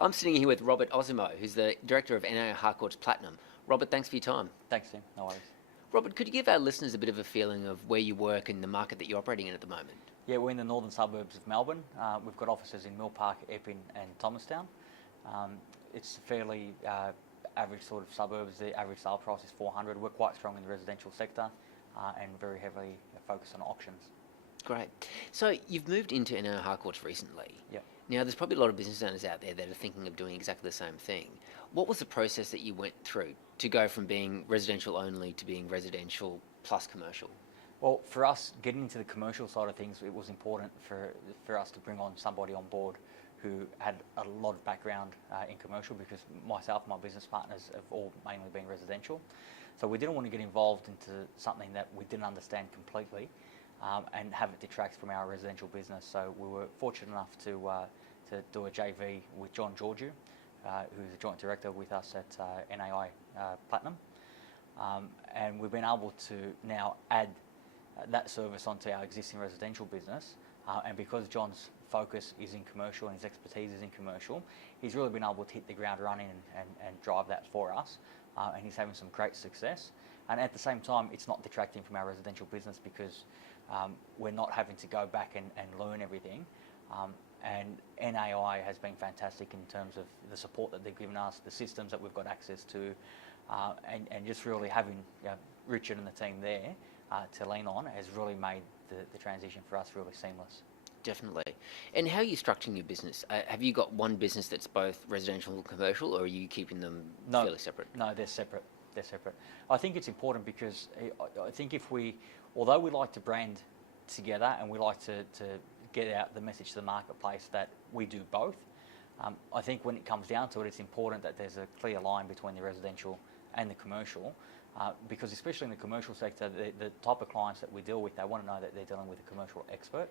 I'm sitting here with Robert Osimo, who's the Director of NAO Harcourts Platinum. Robert, thanks for your time. Thanks, Tim. No worries. Robert, could you give our listeners a bit of a feeling of where you work and the market that you're operating in at the moment? Yeah, we're in the northern suburbs of Melbourne. We've got offices in Mill Park, Epping and Thomastown. It's fairly average sort of suburbs. The average sale price is 400. We're quite strong in the residential sector and very heavily focused on auctions. Great. So you've moved into NAO Harcourts recently. Yep. Now, there's probably a lot of business owners out there that are thinking of doing exactly the same thing. What was the process that you went through to go from being residential only to being residential plus commercial? Well, for us, getting into the commercial side of things, it was important for us to bring on somebody on board who had a lot of background in commercial, because myself and my business partners have all mainly been residential. So we didn't want to get involved into something that we didn't understand completely and have it detract from our residential business. So we were fortunate enough to do a JV with John Georgiou, who's a joint director with us at NAI Platinum. And we've been able to now add that service onto our existing residential business. And because John's focus is in commercial and his expertise is in commercial, he's really been able to hit the ground running and drive that for us. And he's having some great success. And at the same time, it's not detracting from our residential business, because we're not having to go back and learn everything. And NAI has been fantastic in terms of the support that they've given us, the systems that we've got access to, and just really having Richard and the team there to lean on has really made the transition for us really seamless. Definitely. And how are you structuring your business? Have you got one business that's both residential and commercial, or are you keeping them fairly separate? No, they're separate. They're separate. I think it's important because I think although we like to brand together and we like to get out the message to the marketplace that we do both, I think when it comes down to it, it's important that there's a clear line between the residential and the commercial, because especially in the commercial sector, the type of clients that we deal with, they want to know that they're dealing with a commercial expert.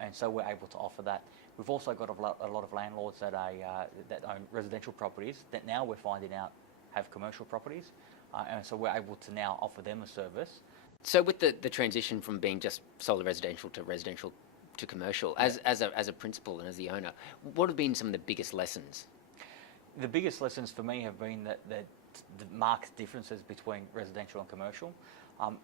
And so we're able to offer that. We've also got a lot of landlords that own residential properties that now we're finding out have commercial properties, and so we're able to now offer them a service. So with the transition from being just solely residential to commercial, as a principal and as the owner, what have been some of the biggest lessons? The biggest lessons for me have been that the marked differences between residential and commercial,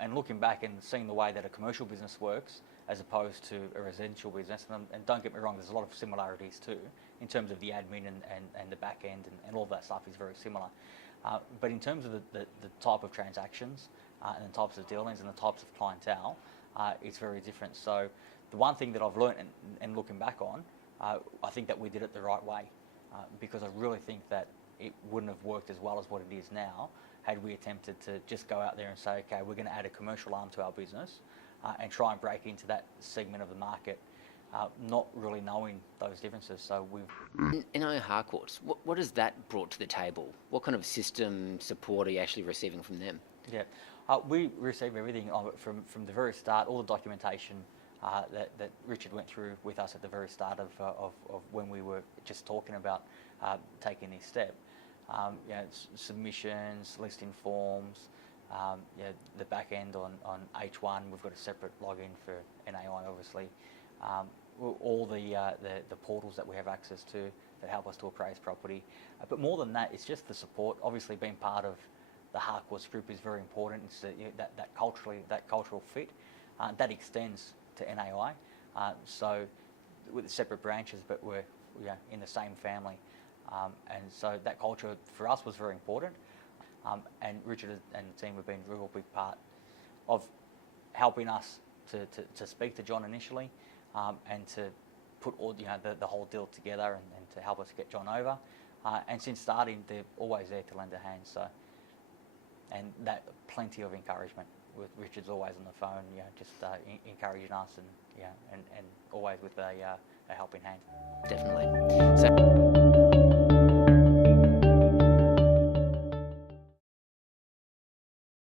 and looking back and seeing the way that a commercial business works as opposed to a residential business. And don't get me wrong, there's a lot of similarities too, in terms of the admin and the back end and all of that stuff is very similar. But in terms of the type of transactions and the types of dealings and the types of clientele, it's very different. So the one thing that I've learned and looking back on, I think that we did it the right way, because I really think that it wouldn't have worked as well as what it is now had we attempted to just go out there and say, okay, we're going to add a commercial arm to our business and try and break into that segment of the market, not really knowing those differences. So we've... NAO Harcourts, what has that brought to the table? What kind of system support are you actually receiving from them? Yeah, we receive everything from the very start, all the documentation that Richard went through with us at the very start of when we were just talking about taking this step. Submissions, listing forms, the back end on H1, we've got a separate login for NAI, obviously. All the portals that we have access to that help us to appraise property. But more than that, it's just the support. Obviously, being part of the Harcourts group is very important. It's that cultural fit that extends to NAI. So with the separate branches, but we're in the same family. And so that culture for us was very important. And Richard and the team have been a real big part of helping us to speak to John initially, and to put all the whole deal together and to help us get John over. And since starting, they're always there to lend a hand. So, and that plenty of encouragement. With Richard's always on the phone, just encouraging us and always with a helping hand. Definitely. So